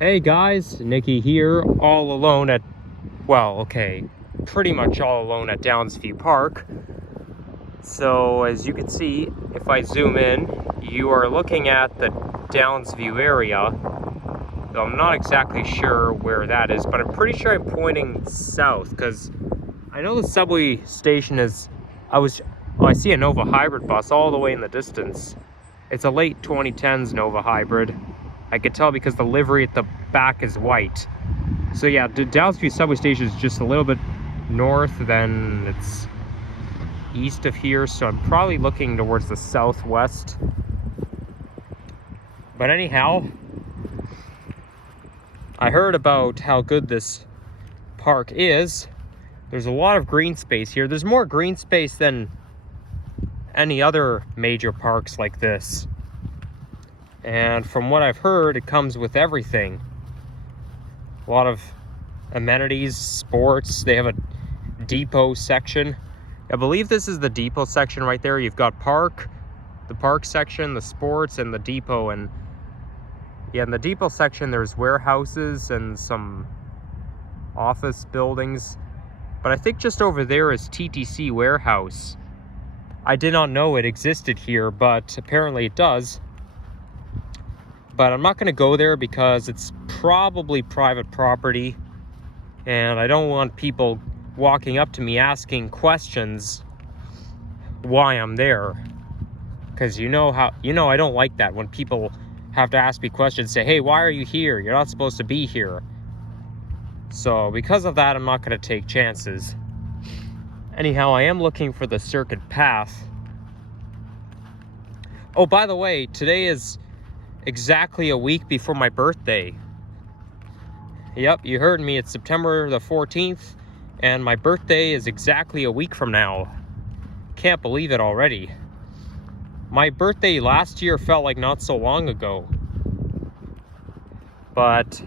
Hey guys, Nikki here, all alone at, pretty much all alone at Downsview Park. So as you can see, if I zoom in, you are looking at the Downsview area. So I'm not exactly sure where that is, but I'm pretty sure I'm pointing south because I know the subway station is, I see a Nova Hybrid bus all the way in the distance. It's a late 2010s Nova Hybrid. I could tell because the livery at the back is white. So yeah, the Downsview subway station is just a little bit north, then it's east of here, so I'm probably looking towards the southwest. But anyhow, I heard about how good this park is. There's a lot of green space here. There's more green space than any other major parks like this. And from what I've heard, it comes with everything. A lot of amenities, sports. They have a depot section. I believe this is the depot section right there. You've got the park section, the sports, and the depot. And yeah, in the depot section, there's warehouses and some office buildings. But I think just over there is TTC warehouse. I did not know it existed here, but apparently it does. But I'm not going to go there because it's probably private property, and I don't want people walking up to me asking questions why I'm there. Because I don't like that when people have to ask me questions, say, hey, why are you here? You're not supposed to be here. So because of that, I'm not going to take chances. Anyhow, I am looking for the circuit path. Oh, by the way, today is exactly a week before my birthday. Yep, you heard me. It's September the 14th, and my birthday is exactly a week from now. Can't believe it already. My birthday last year felt like not so long ago. But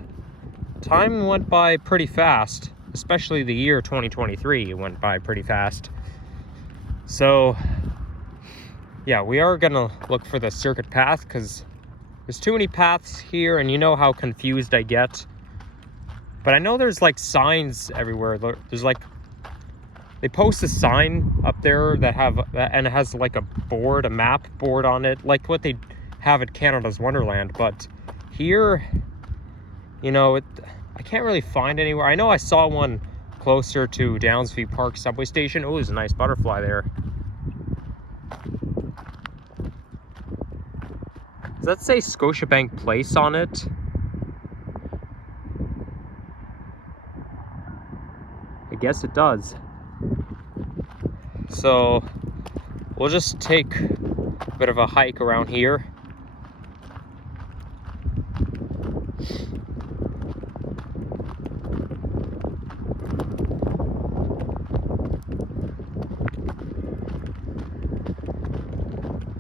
time went by pretty fast, especially the year 2023 went by pretty fast. So, yeah, we are gonna look for the circuit path because there's too many paths here, and you know how confused I get. But I know there's like signs everywhere. There's like, they post a sign up there and it has like a map board on it, like what they have at Canada's Wonderland. But here, I can't really find anywhere. I know I saw one closer to Downsview Park subway station. Oh, there's a nice butterfly there. Does that say Scotiabank Place on it? I guess it does. So we'll just take a bit of a hike around here.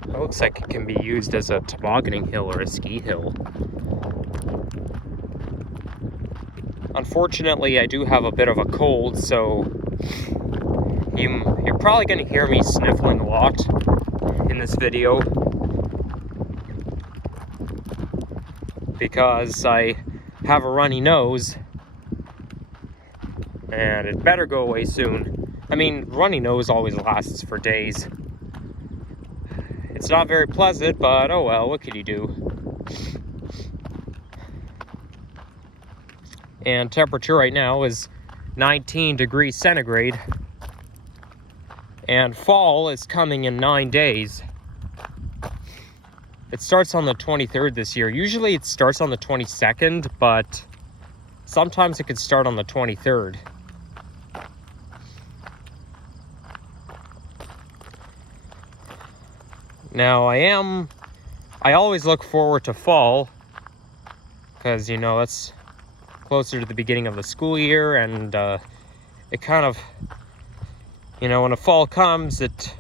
It looks like it can be used as a tobogganing hill or a ski hill. Unfortunately, I do have a bit of a cold, so you're probably going to hear me sniffling a lot in this video because I have a runny nose and it better go away soon. I mean, runny nose always lasts for days. It's not very pleasant, but oh well, what can you do? And temperature right now is 19 degrees centigrade. And fall is coming in 9 days. It starts on the 23rd this year. Usually it starts on the 22nd, but sometimes it could start on the 23rd. Now I always look forward to fall because, it's closer to the beginning of the school year, and it kind of, when a fall comes, it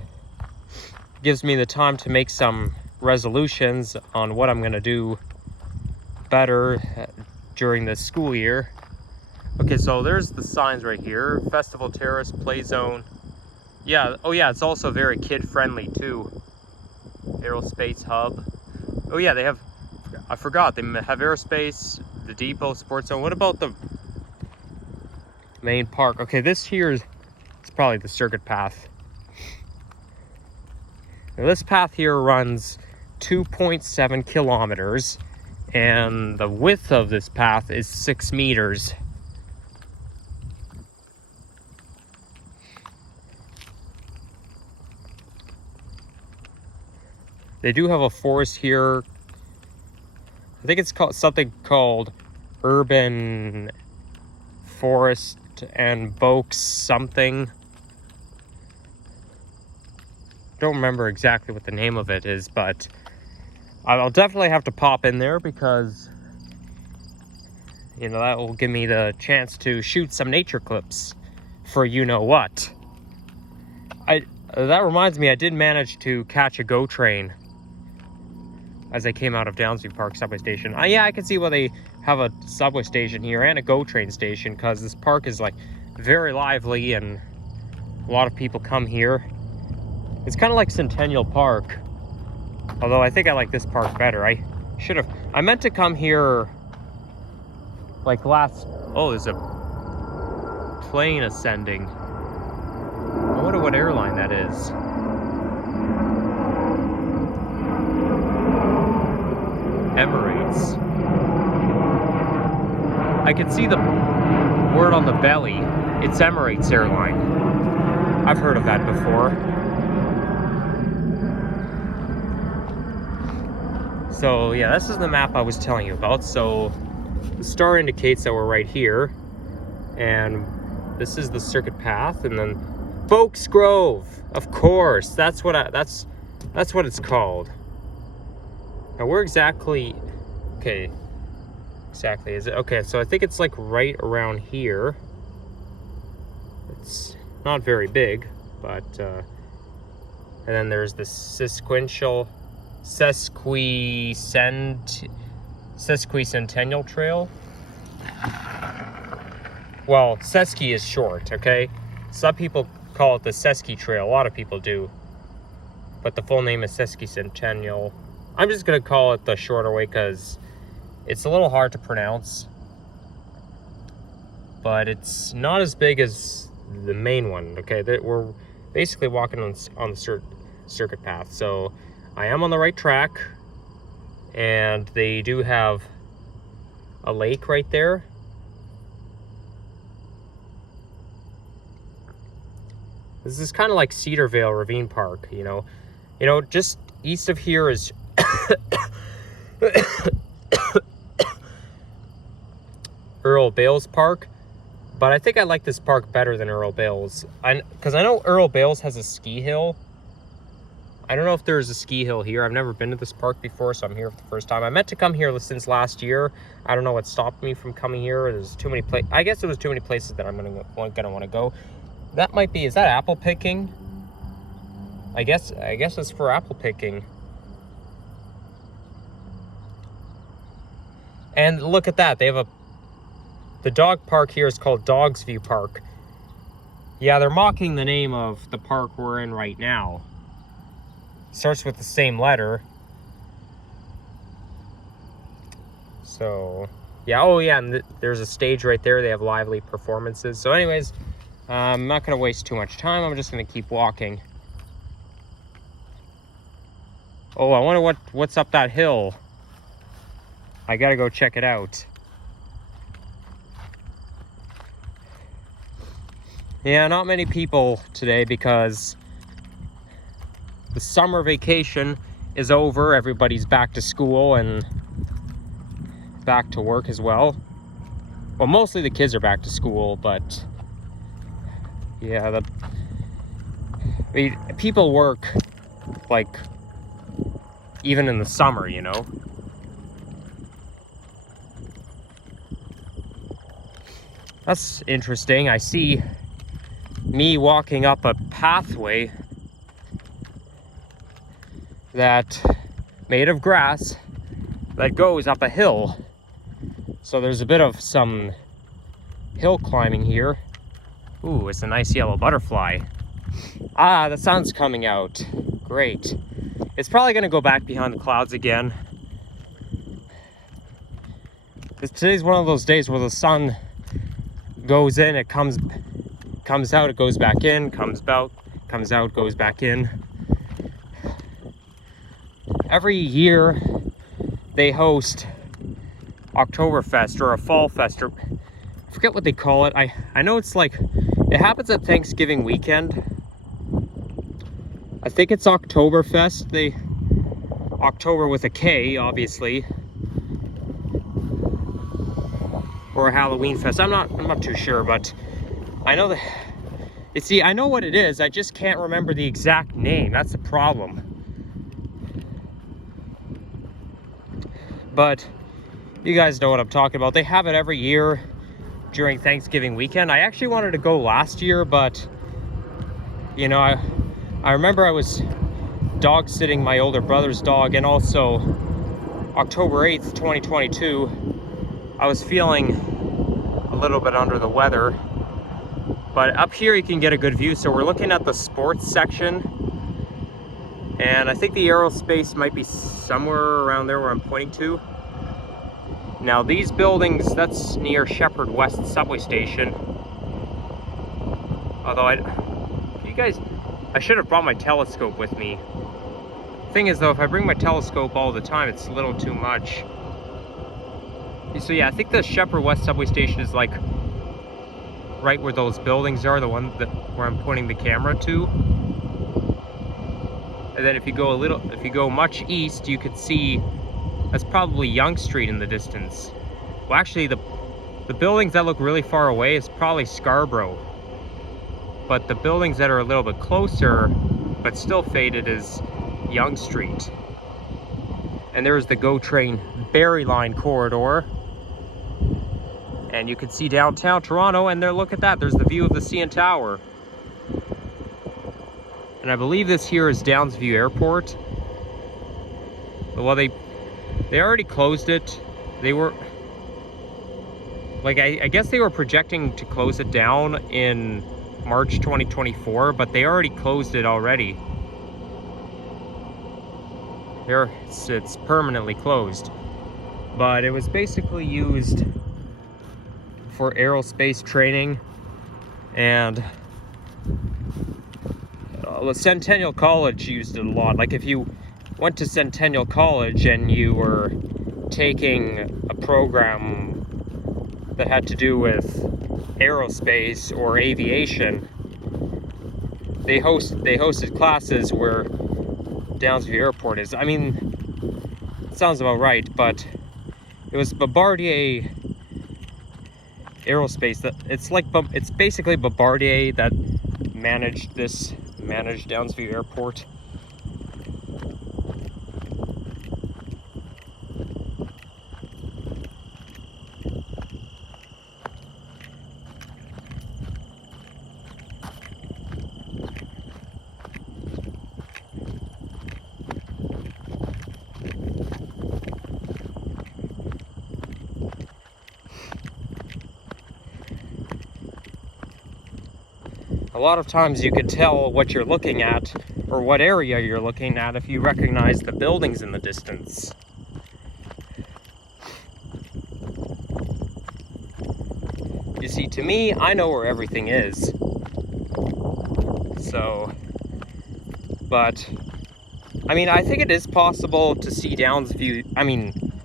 gives me the time to make some resolutions on what I'm going to do better during the school year. Okay, so there's the signs right here. Festival Terrace, Play Zone. Yeah, oh yeah, it's also very kid-friendly too. Aerospace Hub. Oh yeah, I forgot, they have aerospace, the Depot Sports Zone. What about the main park? Okay, this here is probably the circuit path. Now, this path here runs 2.7 kilometers, and the width of this path is 6 meters. They do have a forest here. I think it's called something called Urban Forest and Boaks something. Don't remember exactly what the name of it is, but I'll definitely have to pop in there because, you know, that will give me the chance to shoot some nature clips for you know what. That reminds me, I did manage to catch a GO train as I came out of Downsview Park subway station. Yeah, I can see why they have a subway station here and a GO train station, because this park is like very lively and a lot of people come here. It's kind of like Centennial Park, although I think I like this park better. I meant to come here like oh, there's a plane ascending. I wonder what airline that is. Emirates. I can see the word on the belly. It's Emirates airline. I've heard of that before. So yeah, this is the map I was telling you about. So the star indicates that we're right here, and this is the circuit path, and then Folks Grove, of course. That's what it's called. Now where exactly? Okay, exactly is it? Okay, so I think it's like right around here. It's not very big, but and then there's the sesquicentennial trail. Well, Sesqui is short, okay? Some people call it the Sesqui Trail. A lot of people do. But the full name is sesquicentennial. I'm just going to call it the shorter way because it's a little hard to pronounce. But it's not as big as the main one, okay? We're basically walking on the circuit path. So I am on the right track. And they do have a lake right there. This is kind of like Cedarvale Ravine Park, you know. You know, just east of here is Earl Bales Park. But I think I like this park better than Earl Bales. Because I know Earl Bales has a ski hill. I don't know if there's a ski hill here. I've never been to this park before, so I'm here for the first time. I meant to come here since last year. I don't know what stopped me from coming here. There's too many places. I guess there was too many places that I'm gonna want to go. That might be. Is that apple picking? I guess it's for apple picking. And look at that. They have the dog park here is called Downsview Park. Yeah, they're mocking the name of the park we're in right now. Starts with the same letter. So, yeah. Oh, yeah, and there's a stage right there. They have lively performances. So anyways, I'm not going to waste too much time. I'm just going to keep walking. Oh, I wonder what's up that hill. I got to go check it out. Yeah, not many people today because the summer vacation is over. Everybody's back to school and back to work as well. Well, mostly the kids are back to school, but yeah, people work like even in the summer, you know. That's interesting. I see me walking up a pathway that made of grass that goes up a hill. So there's a bit of some hill climbing here. Ooh, it's a nice yellow butterfly. Ah, the sun's coming out. Great. It's probably going to go back behind the clouds again. Today's one of those days where the sun goes in, it comes out, it goes back in, comes out, goes back in. Every year they host Oktoberfest or a Fall Fest, or I forget what they call it. I know it's like, it happens at Thanksgiving weekend. I think it's Oktoberfest. October with a K, obviously. Or a Halloween Fest. I'm not too sure, but I know that, you see, I know what it is, I just can't remember the exact name. That's the problem. But you guys know what I'm talking about. They have it every year during Thanksgiving weekend. I actually wanted to go last year, but you know, I remember I was dog sitting my older brother's dog, and also October 8th, 2022, I was feeling a little bit under the weather. But up here you can get a good view. So we're looking at the sports section, and I think the aerospace might be somewhere around there where I'm pointing to. Now these buildings, that's near Shepherd West subway station. Although I should have brought my telescope with me. Thing is though, if I bring my telescope all the time, it's a little too much. So yeah, I think the Shepherd West subway station is like right where those buildings are, the one where I'm pointing the camera to. And then if you go much east, you could see that's probably Yonge Street in the distance. Well, actually, the buildings that look really far away is probably Scarborough. But the buildings that are a little bit closer, but still faded, is Yonge Street. And there's the GO Train Barrie Line corridor. And you can see downtown Toronto, and there, look at that, there's the view of the CN Tower. And I believe this here is Downsview Airport. Well, they already closed it. They were, like, I guess they were projecting to close it down in March 2024, but they already closed it already. It's permanently closed. But it was basically used for aerospace training, and Centennial College used it a lot. Like if you went to Centennial College and you were taking a program that had to do with aerospace or aviation, they hosted classes where Downsview Airport is. I mean, it sounds about right, but it was Bombardier Aerospace it's basically Bombardier that managed Downsview Airport. A lot of times you could tell what you're looking at or what area you're looking at if you recognize the buildings in the distance. You see, to me, I know where everything is. So, but, I mean, I think it is possible to see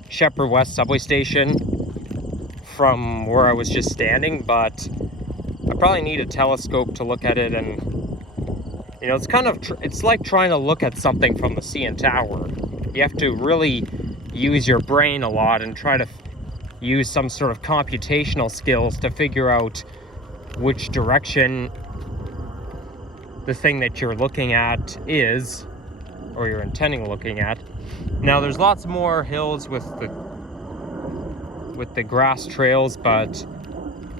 Shepherd West subway station from where I was just standing, but I probably need a telescope to look at it, and you know, it's like trying to look at something from the CN Tower. You have to really use your brain a lot and try to use some sort of computational skills to figure out which direction the thing that you're looking at is, or you're intending looking at. Now there's lots more hills with the grass trails, but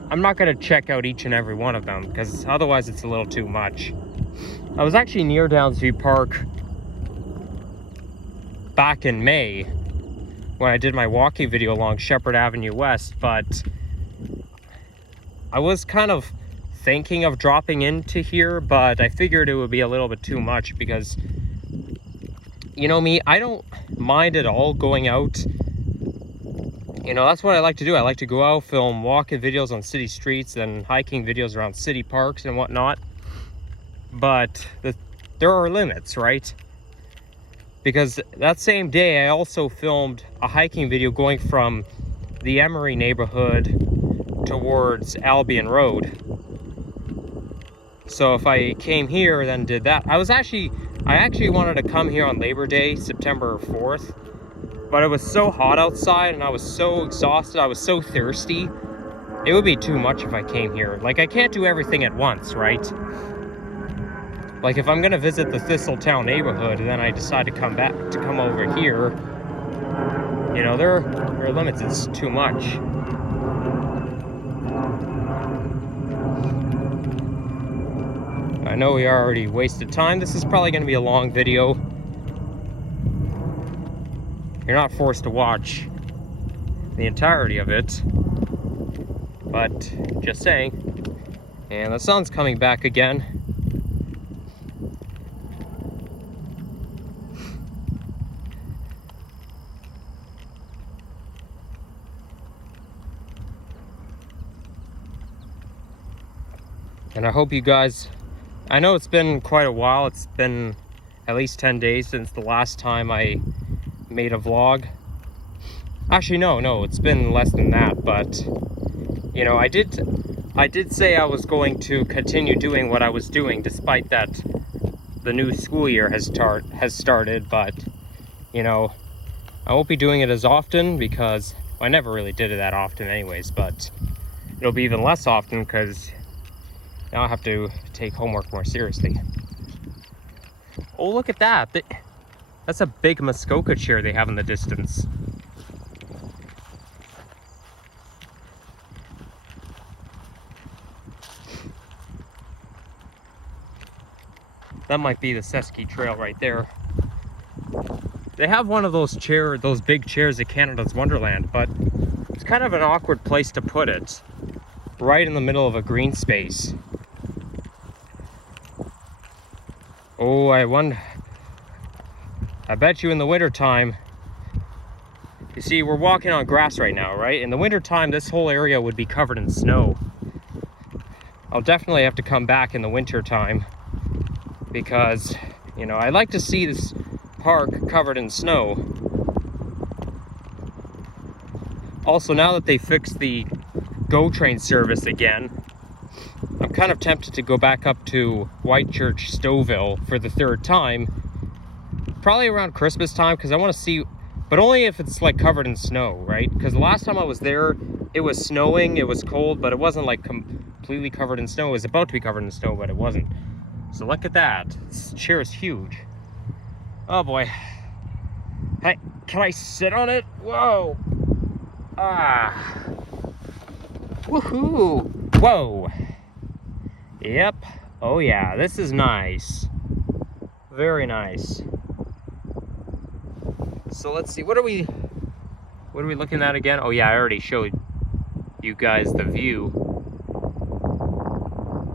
I'm not going to check out each and every one of them because otherwise it's a little too much. I was actually near Downsview Park back in May when I did my walking video along Shepherd Avenue West, but I was kind of thinking of dropping into here, but I figured it would be a little bit too much because, you know me, I don't mind at all going out you know, that's what I like to do. I like to go out, film walking videos on city streets and hiking videos around city parks and whatnot. But there are limits, right? Because that same day, I also filmed a hiking video going from the Emery neighborhood towards Albion Road. So if I came here, then did that, I actually wanted to come here on Labor Day, September 4th. But it was so hot outside and I was so exhausted, I was so thirsty. It would be too much if I came here. Like, I can't do everything at once, right? Like, if I'm gonna visit the Thistletown neighborhood and then I decide to come over here, you know, there are limits. It's too much. I know we already wasted time. This is probably gonna be a long video. You're not forced to watch the entirety of it, but just saying. And the sun's coming back again. And I hope you guys, I know it's been quite a while. It's been at least 10 days since the last time I made a vlog. Actually, no, it's been less than that, but you know, I did say I was going to continue doing what I was doing despite that the new school year has started, but you know, I won't be doing it as often because I never really did it that often anyways, but it'll be even less often because now I have to take homework more seriously. Oh, look at that. That's a big Muskoka chair they have in the distance. That might be the Sesky Trail right there. They have one of those big chairs at Canada's Wonderland, but it's kind of an awkward place to put it. Right in the middle of a green space. Oh, I bet you in the winter time, you see, we're walking on grass right now, right? In the winter time, this whole area would be covered in snow. I'll definitely have to come back in the winter time because, you know, I like to see this park covered in snow. Also, now that they fixed the GO train service again, I'm kind of tempted to go back up to Whitechurch Stouffville for the third time. Probably around Christmas time, because I want to see, but only if it's like covered in snow, right? Because the last time I was there, it was snowing, it was cold, but it wasn't like completely covered in snow. It was about to be covered in snow, but it wasn't. So look at that. This chair is huge. Oh boy. Hey, can I sit on it? Whoa. Ah. Woohoo. Whoa. Yep. Oh yeah, this is nice. Very nice. So let's see, what are we looking at again? Oh yeah, I already showed you guys the view.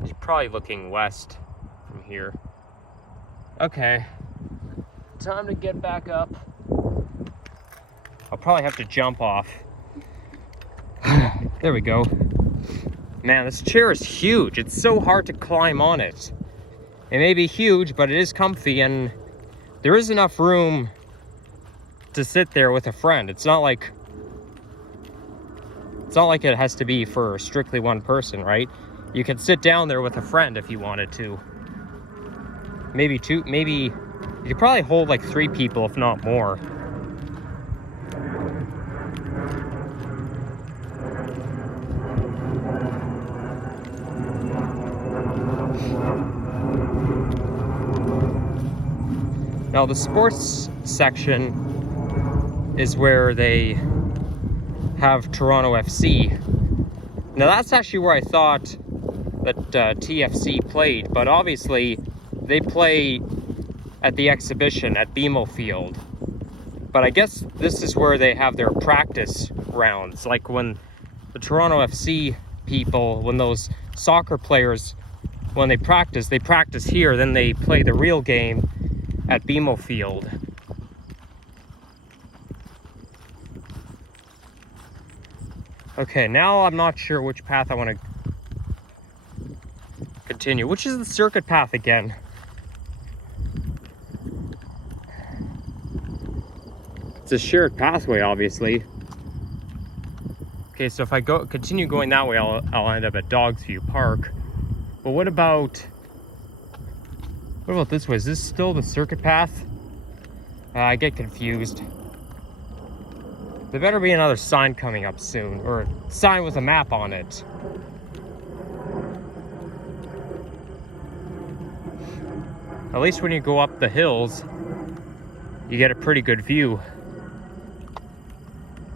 It's probably looking west from here. Okay, time to get back up. I'll probably have to jump off. There we go. Man, this chair is huge. It's so hard to climb on it. It may be huge, but it is comfy and there is enough room to sit there with a friend. It's not like it has to be for strictly one person, right? You can sit down there with a friend if you wanted to. Maybe two, maybe you could probably hold like 3 people, if not more. Now the sports section is where they have Toronto FC. Now that's actually where I thought that TFC played, but obviously they play at the exhibition at BMO Field. But I guess this is where they have their practice rounds. Like when the Toronto FC people, when those soccer players, when they practice here, then they play the real game at BMO Field. Okay, now I'm not sure which path I want to continue. Which is the circuit path again? It's a shared pathway, obviously. Okay, so if I continue going that way, I'll end up at Downsview Park. But what about this way? Is this still the circuit path? I get confused. There better be another sign coming up soon, or a sign with a map on it. At least when you go up the hills, you get a pretty good view.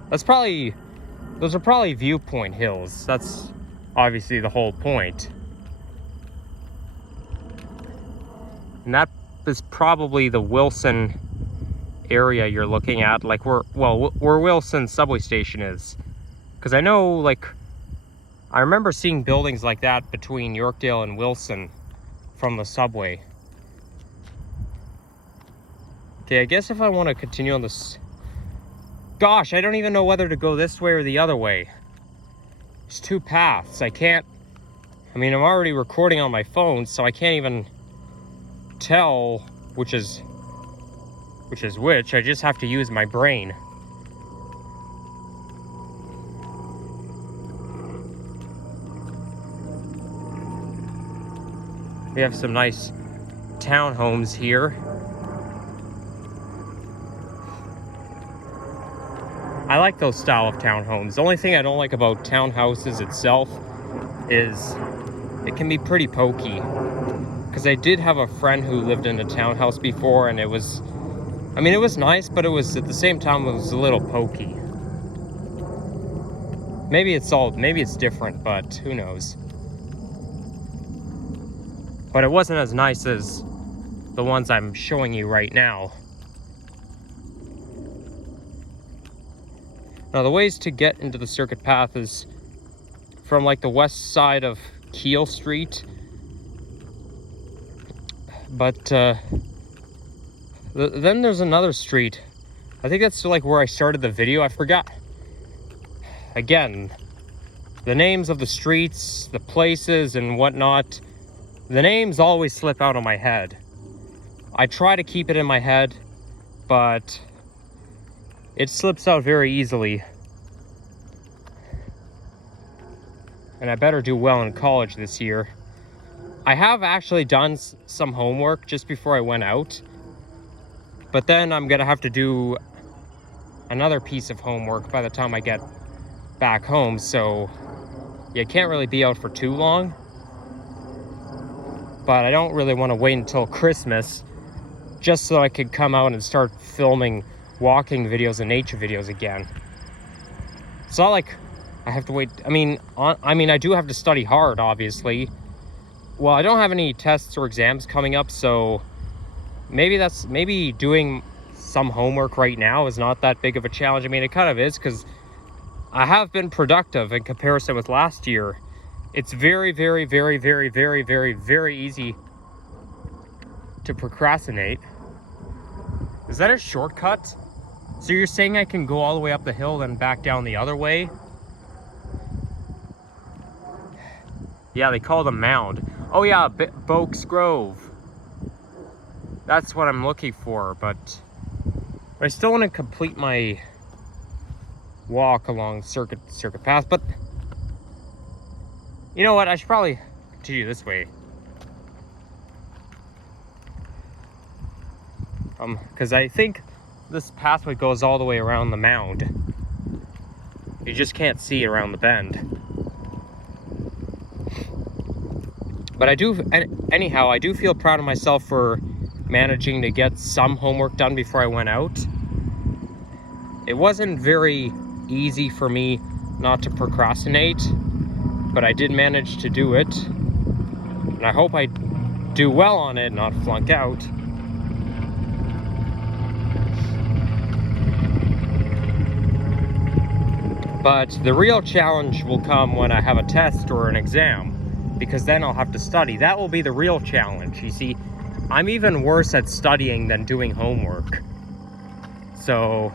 Those are probably viewpoint hills. That's obviously the whole point. And that is probably the Wilson area you're looking at, like where Wilson subway station is. Because I know, like, I remember seeing buildings like that between Yorkdale and Wilson from the subway. Okay, I guess if I want to continue on this... Gosh, I don't even know whether to go this way or the other way. There's two paths. I mean, I'm already recording on my phone, so I can't even tell which is which. I just have to use my brain. We have some nice townhomes here. I like those style of townhomes. The only thing I don't like about townhouses itself is it can be pretty pokey. Because I did have a friend who lived in a townhouse before, and it was nice, but it was, at the same time, it was a little pokey. Maybe it's different, but who knows. But it wasn't as nice as the ones I'm showing you right now. Now, the ways to get into the circuit path is from like the west side of Keel Street. But then there's another street. I think that's like where I started the video. I forgot. Again, the names of the streets, the places and whatnot. The names always slip out of my head. I try to keep it in my head, but it slips out very easily. And I better do well in college this year. I have actually done some homework just before I went out. But then I'm gonna have to do another piece of homework by the time I get back home. So yeah, I can't really be out for too long. But I don't really want to wait until Christmas just so I could come out and start filming walking videos and nature videos again. It's not like I have to wait. I mean, I do have to study hard, obviously. Well, I don't have any tests or exams coming up, so maybe doing some homework right now is not that big of a challenge. I mean, it kind of is, because I have been productive in comparison with last year. It's very, very, very, very, very, very, very easy to procrastinate. Is that a shortcut? So you're saying I can go all the way up the hill and back down the other way? Yeah, they call it a mound. Oh yeah, Boakes Grove. That's what I'm looking for, but I still want to complete my walk along circuit path. But you know what? I should probably continue this way. Because I think this pathway goes all the way around the mound. You just can't see around the bend. But anyhow, I do feel proud of myself for managing to get some homework done before I went out. It wasn't very easy for me not to procrastinate, but I did manage to do it. And I hope I do well on it, not flunk out. But the real challenge will come when I have a test or an exam, because then I'll have to study. That will be the real challenge. You see, I'm even worse at studying than doing homework. So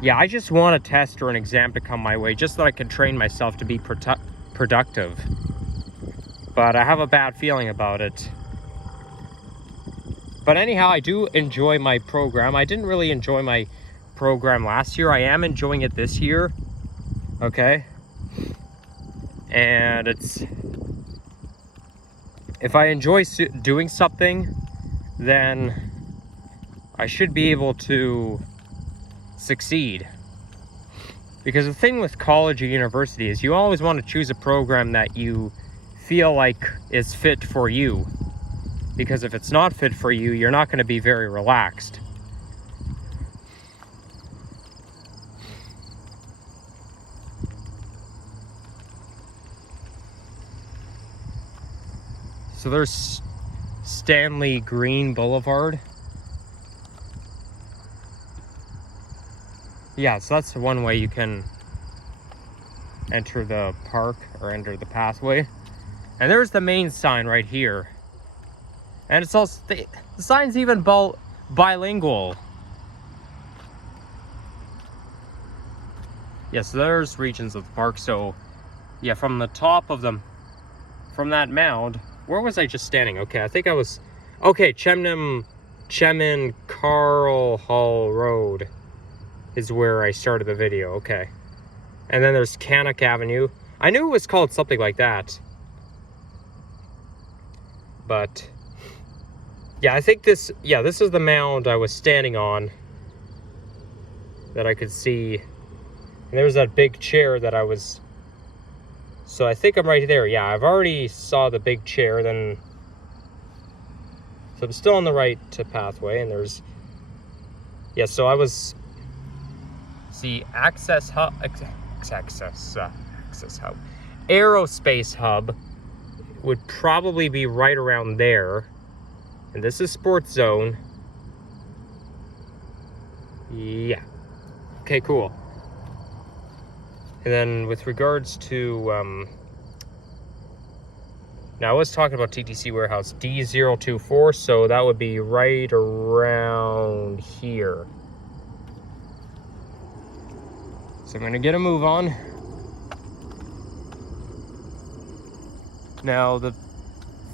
yeah, I just want a test or an exam to come my way just so I can train myself to be productive. But I have a bad feeling about it. But anyhow, I do enjoy my program. I didn't really enjoy my program last year. I am enjoying it this year. Okay. And if I enjoy doing something, then I should be able to succeed. Because the thing with college or university is you always want to choose a program that you feel like is fit for you. Because if it's not fit for you, you're not going to be very relaxed. So there's Stanley Green Boulevard. Yeah, so that's one way you can enter the park or enter the pathway. And there's the main sign right here. And it's also, the sign's even bilingual. Yes, there's regions of the park. So, yeah, from the top of them, from that mound, where was I just standing? Okay, I think I was, okay, Chemin Carl Hall Road is where I started the video, okay. And then there's Cannock Avenue. I knew it was called something like that. But, yeah, I think this is the mound I was standing on that I could see. And there's that big chair that I was, so I think I'm right there. Yeah, I've already saw the big chair, then, so I'm still on the right pathway, and there's, yeah, so I was, see, Access Hub, Aerospace Hub would probably be right around there. And this is Sports Zone. Yeah. Okay, cool. And then with regards to, now I was talking about TTC Warehouse D024, so that would be right around here. So I'm gonna get a move on. Now the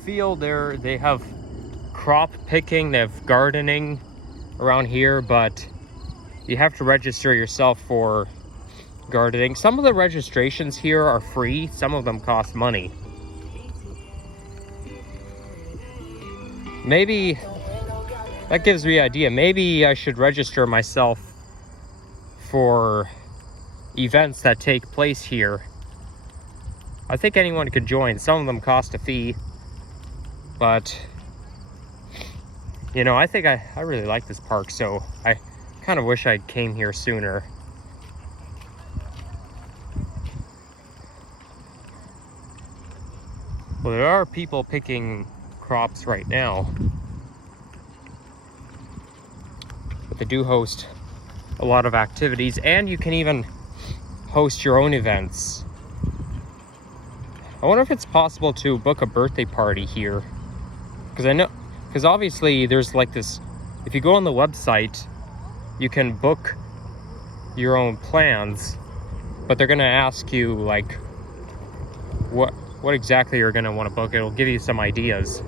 field there, they have crop picking, they have gardening around here, but you have to register yourself for gardening. Some of the registrations here are free, some of them cost money. Maybe that gives me an idea. Maybe I should register myself for events that take place here. I think anyone could join. Some of them cost a fee, but you know, I think I really like this park, so I kind of wish I came here sooner. Well, there are people picking crops right now, but they do host a lot of activities, and you can even host your own events. I wonder if it's possible to book a birthday party here, because obviously there's like this, if you go on the website, you can book your own plans, but they're gonna ask you like what exactly you're gonna want to book. It'll give you some ideas.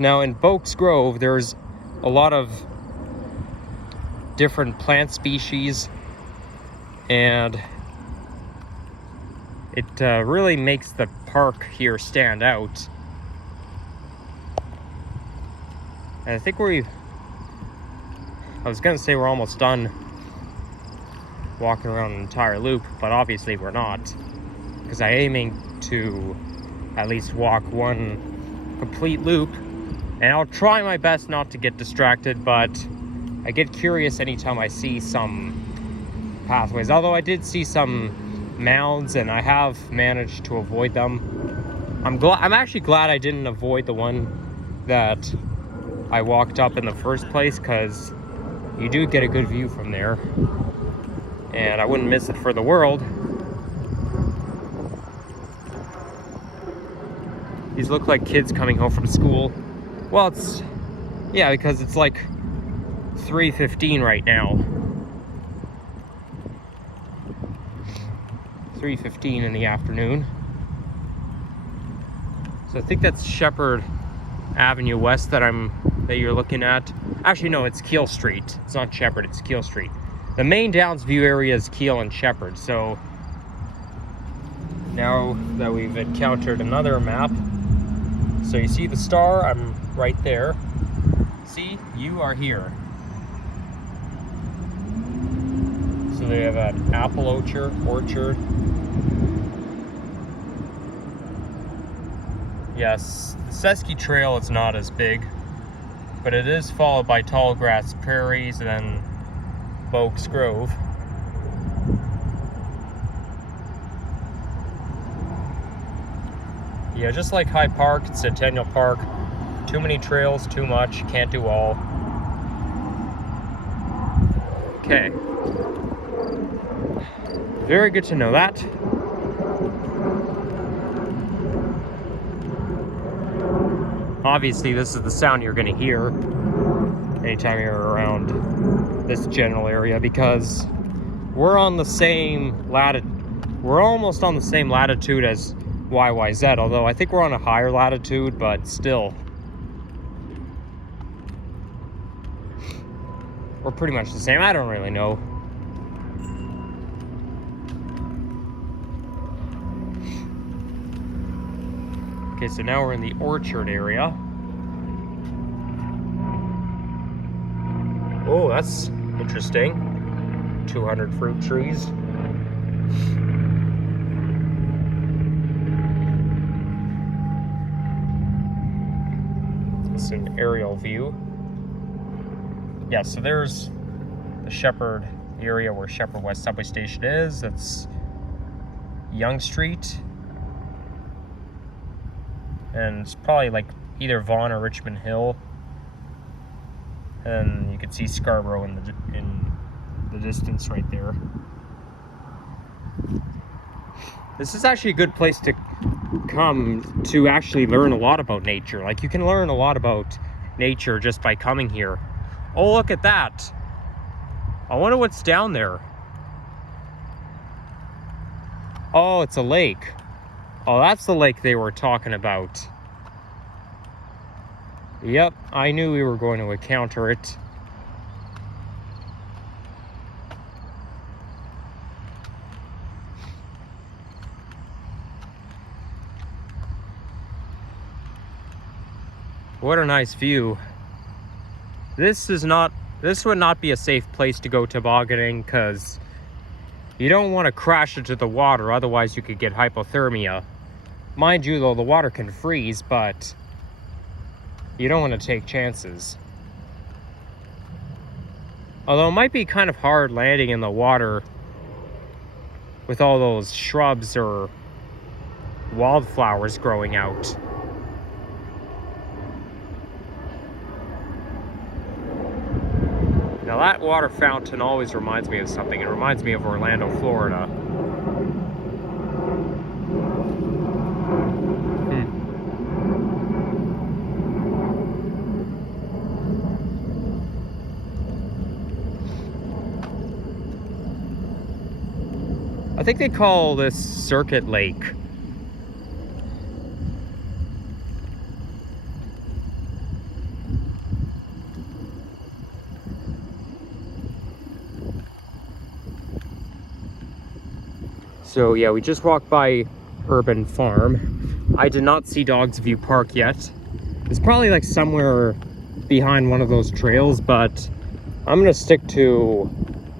Now in Boaks Grove, there's a lot of different plant species, and it really makes the park here stand out. And I think I was gonna say we're almost done walking around an entire loop, but obviously we're not, because I'm aiming to at least walk one complete loop. And I'll try my best not to get distracted, but I get curious anytime I see some pathways. Although I did see some mounds, and I have managed to avoid them. I'm actually glad I didn't avoid the one that I walked up in the first place, because you do get a good view from there. And I wouldn't miss it for the world. These look like kids coming home from school. Well, yeah, because it's like 3:15 right now. 3:15 in the afternoon. So I think that's Shepherd Avenue West that you're looking at. Actually, no, it's Keel Street. It's not Shepherd, it's Keel Street. The main Downsview area is Keel and Shepherd. So now that we've encountered another map, so you see the star, I'm right there. See, you are here. So they have an apple orchard. Yes, the Sesky Trail is not as big, but it is followed by tall grass prairies and then Oaks Grove. Yeah, just like High Park, Centennial Park, too many trails, too much, can't do all. Okay. Very good to know that. Obviously, this is the sound you're going to hear anytime you're around this general area, because we're on the same we're almost on the same latitude as YYZ, although I think we're on a higher latitude, but still. We're pretty much the same. I don't really know. Okay, so now we're in the orchard area. Oh, that's interesting. 200 fruit trees. It's an aerial view. Yeah, so there's the Shepherd area where Shepherd West Subway Station is. That's Yonge Street. And it's probably like either Vaughan or Richmond Hill. And you can see Scarborough in the distance right there. This is actually a good place to come to actually learn a lot about nature. Like, you can learn a lot about nature just by coming here. Oh, look at that. I wonder what's down there. Oh, it's a lake. Oh, that's the lake they were talking about. Yep, I knew we were going to encounter it. What a nice view. This would not be a safe place to go tobogganing, because you don't want to crash into the water, otherwise you could get hypothermia. Mind you, though, the water can freeze, but you don't want to take chances. Although it might be kind of hard landing in the water with all those shrubs or wildflowers growing out. Now that water fountain always reminds me of something. It reminds me of Orlando, Florida. I think they call this Circuit Lake. So yeah, we just walked by Urban Farm. I did not see Downsview Park yet. It's probably like somewhere behind one of those trails, but I'm gonna stick to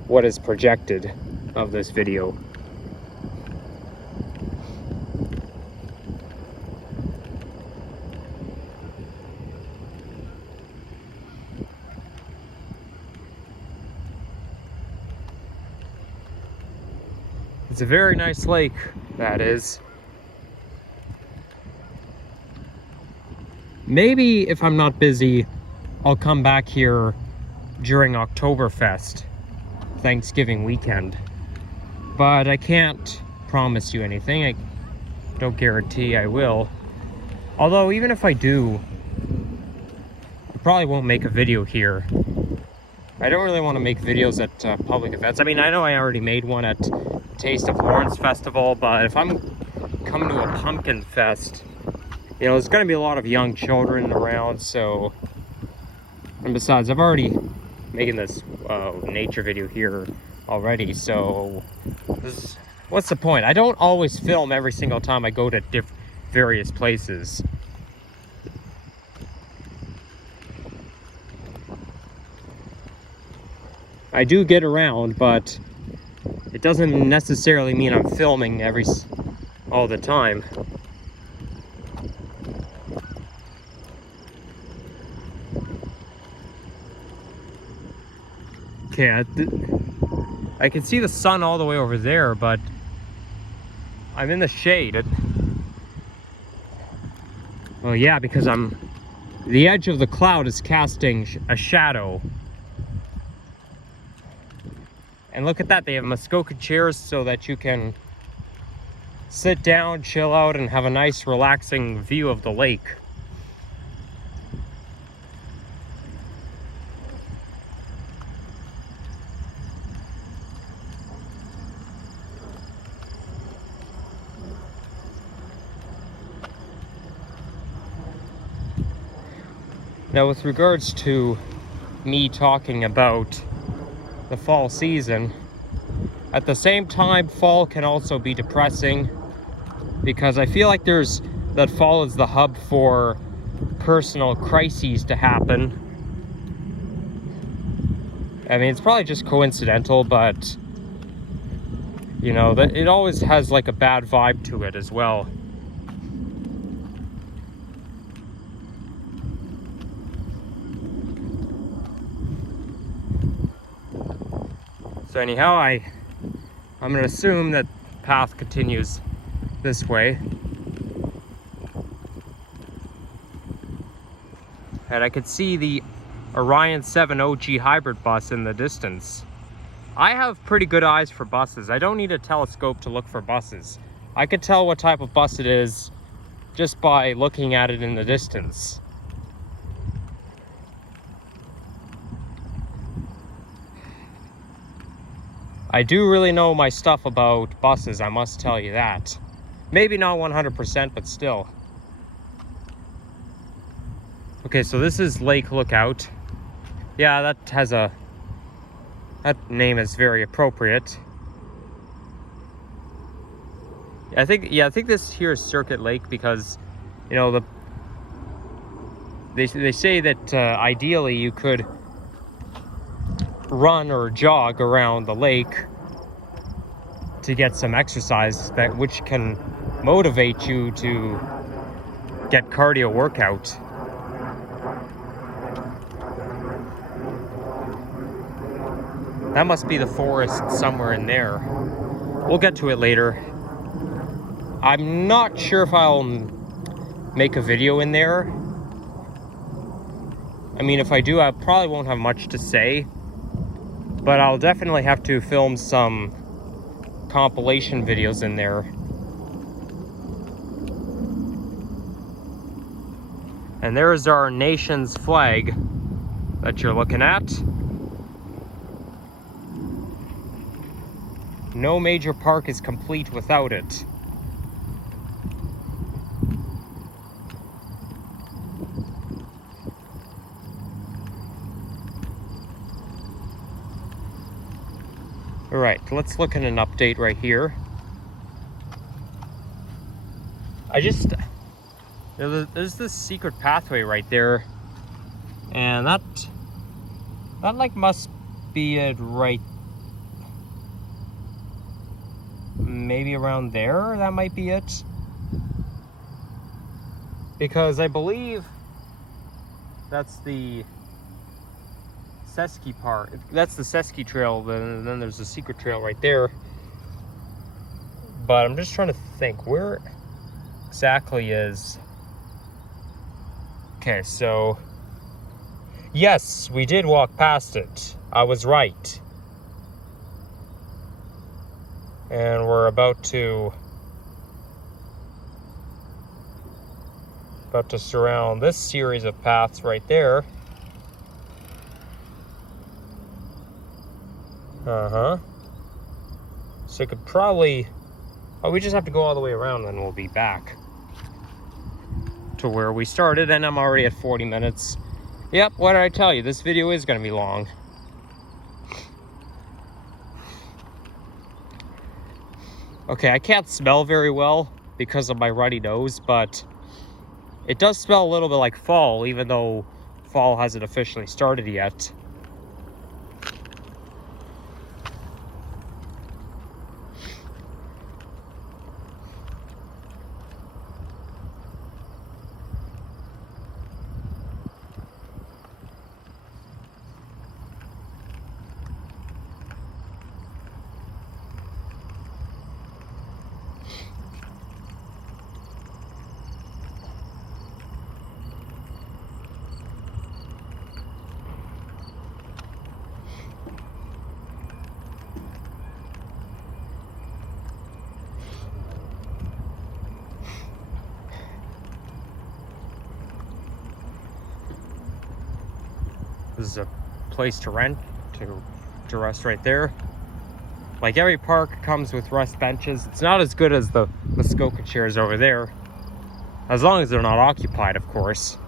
what is projected of this video. It's a very nice lake, that is. Maybe if I'm not busy, I'll come back here during Oktoberfest, Thanksgiving weekend. But I can't promise you anything. I don't guarantee I will. Although, even if I do, I probably won't make a video here. I don't really want to make videos at public events. I mean, I know I already made one at Taste of Lawrence Festival, but if I'm coming to a pumpkin fest, you know, there's going to be a lot of young children around, so... And besides, I've already making this nature video here already, so what's the point? I don't always film every single time I go to various places. I do get around, but it doesn't necessarily mean I'm filming all the time. Okay, I can see the sun all the way over there, but I'm in the shade. Well, yeah, because the edge of the cloud is casting a shadow. And look at that, they have Muskoka chairs so that you can sit down, chill out, and have a nice relaxing view of the lake. Now, with regards to me talking about the fall season, at the same time, fall can also be depressing, because I feel like that fall is the hub for personal crises to happen. I mean, it's probably just coincidental, but you know, that it always has like a bad vibe to it as well. So anyhow, I'm gonna assume that the path continues this way. And I could see the Orion 7 OG hybrid bus in the distance. I have pretty good eyes for buses. I don't need a telescope to look for buses. I could tell what type of bus it is just by looking at it in the distance. I do really know my stuff about buses, I must tell you that. Maybe not 100%, but still. Okay, so this is Lake Lookout. Yeah, that name is very appropriate. I think this here is Circuit Lake because, you know, they say that ideally you could run or jog around the lake to get some exercise, which can motivate you to get cardio workout. That must be the forest somewhere in there. We'll get to it later. I'm not sure if I'll make a video in there. I mean, if I do, I probably won't have much to say. But I'll definitely have to film some compilation videos in there. And there's our nation's flag that you're looking at. No major park is complete without it. All right, let's look at an update right here. There's this secret pathway right there, and that like must be it right, maybe around there. That might be it, because I believe that's the Sesky Park. That's the Sesky Trail. Then there's a secret trail right there. But I'm just trying to think where exactly is. Okay, so Yes, we did walk past it. I was right. And we're about to surround this series of paths right there. So it could probably... Oh, we just have to go all the way around, then we'll be back to where we started, and I'm already at 40 minutes. Yep, what did I tell you? This video is going to be long. Okay, I can't smell very well because of my runny nose, but it does smell a little bit like fall, even though fall hasn't officially started yet. This is a place to rent, to rest right there. Like every park comes with rest benches. It's not as good as the Muskoka chairs over there. As long as they're not occupied, of course.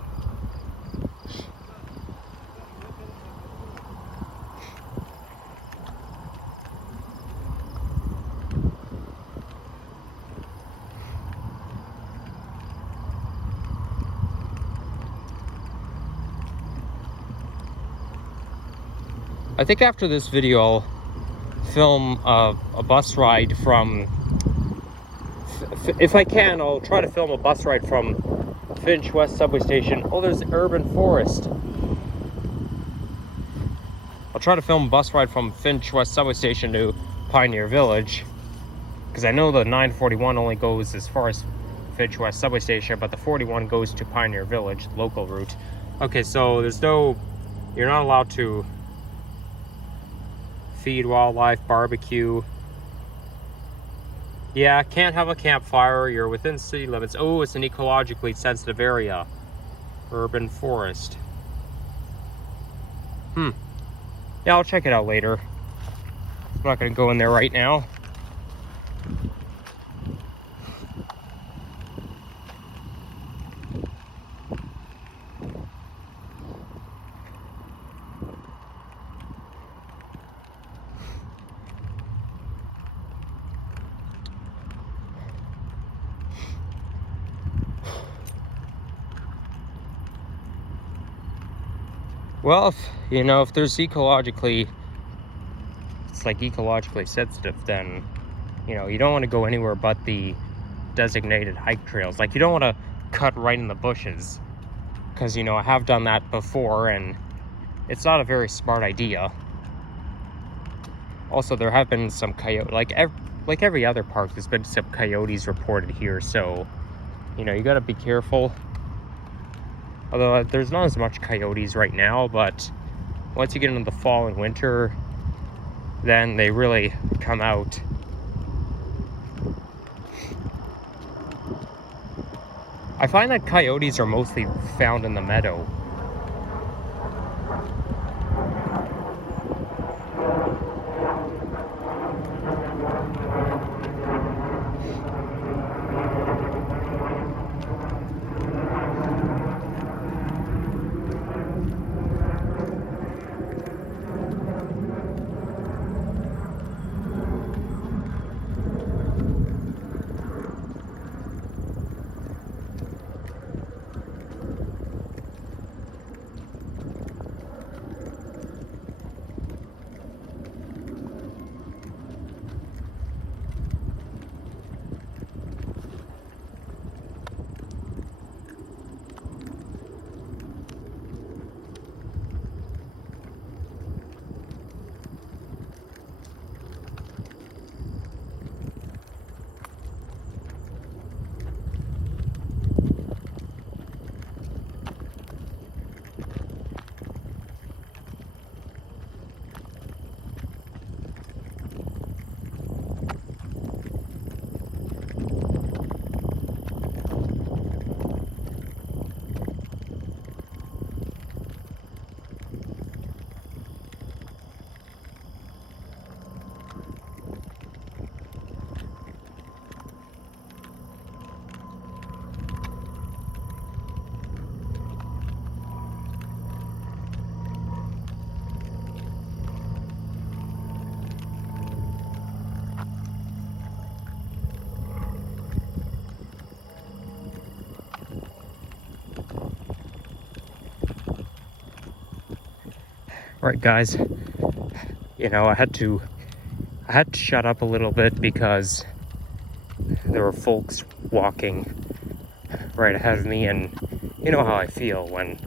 I think after this video, I'll film a bus ride from... If I can, I'll try to film a bus ride from Finch West Subway Station. Oh, there's urban forest. I'll try to film a bus ride from Finch West Subway Station to Pioneer Village, because I know the 941 only goes as far as Finch West Subway Station, but the 41 goes to Pioneer Village, local route. Okay, so there's no... You're not allowed to feed wildlife, barbecue. Yeah, can't have a campfire. You're within city limits. Oh, it's an ecologically sensitive area. Urban forest. Yeah, I'll check it out later. I'm not gonna go in there right now. Well, if there's ecologically sensitive, then, you don't want to go anywhere but the designated hike trails. Like, you don't want to cut right in the bushes, because, I have done that before, and it's not a very smart idea. Also, there have been some coyote, like every other park, there's been some coyotes reported here, so, you gotta be careful. Although there's not as much coyotes right now, but once you get into the fall and winter, then they really come out. I find that coyotes are mostly found in the meadow. Right, guys, you know, I had to shut up a little bit because there were folks walking right ahead of me, and you know how I feel when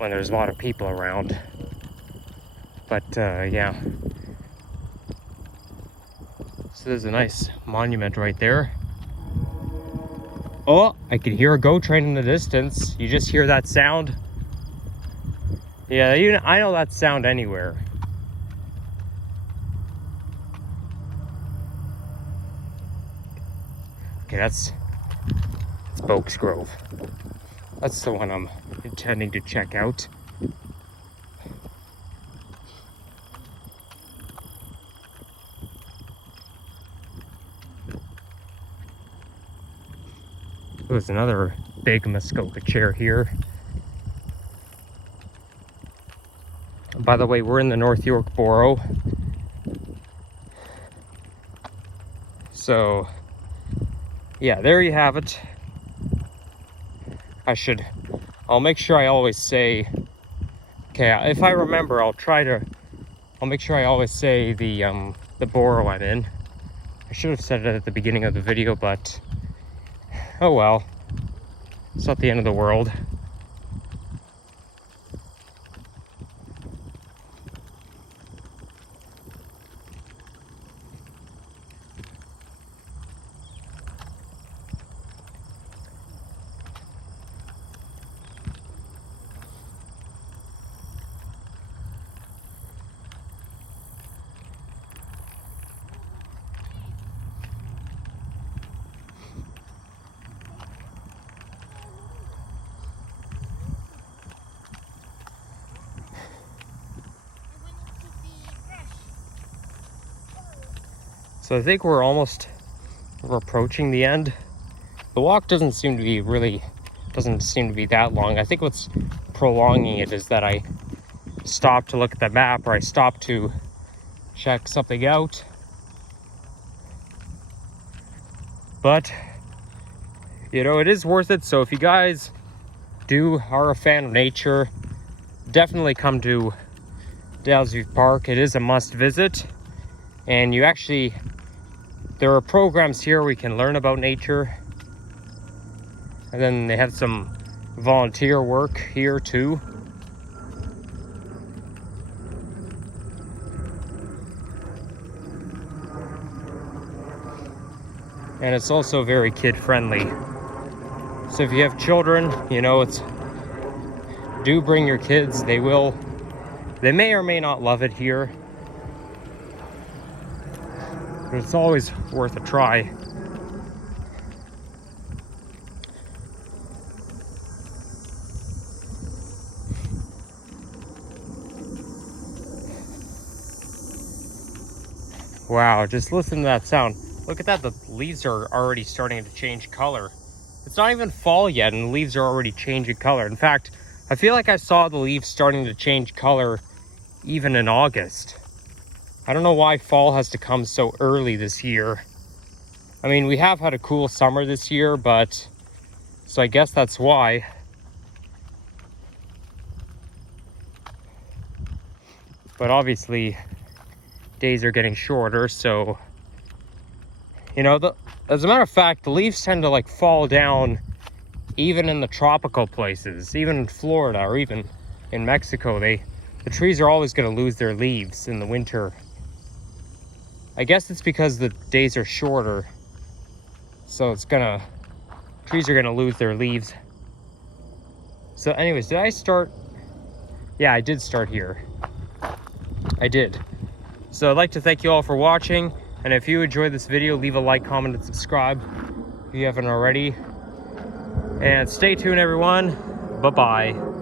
there's a lot of people around. But yeah, so there's a nice monument right there. Oh, I can hear a GO train in the distance. You just hear that sound? Yeah, I know that sound anywhere. Okay, that's Oaks Grove. That's the one I'm intending to check out. There's another big Muskoka chair here. By the way, we're in the North York Borough. So, yeah, there you have it. I'll make sure I always say, okay, if I remember, I'll make sure I always say the borough I'm in. I should have said it at the beginning of the video, but oh well. It's not the end of the world. So I think we're approaching the end. The walk doesn't seem to be that long. I think what's prolonging it is that I stopped to look at the map, or I stopped to check something out. But you know, it is worth it. So if you guys are a fan of nature, definitely come to Downsview Park. It is a must visit, and there are programs here we can learn about nature, and then they have some volunteer work here too. And it's also very kid friendly. So if you have children, you know, do bring your kids. They may or may not love it here, but it's always worth a try. Wow, just listen to that sound. Look at that, the leaves are already starting to change color. It's not even fall yet and the leaves are already changing color. In fact, I feel like I saw the leaves starting to change color even in August. I don't know why fall has to come so early this year. I mean, we have had a cool summer this year, so I guess that's why. But obviously, days are getting shorter, so, you know, as a matter of fact, the leaves tend to like fall down even in the tropical places, even in Florida or even in Mexico. The trees are always going to lose their leaves in the winter. I guess it's because the days are shorter, so trees are gonna lose their leaves. So anyways, did I start? Yeah, I did start here. I did. So I'd like to thank you all for watching, and if you enjoyed this video, leave a like, comment, and subscribe if you haven't already. And stay tuned, everyone. Bye-bye.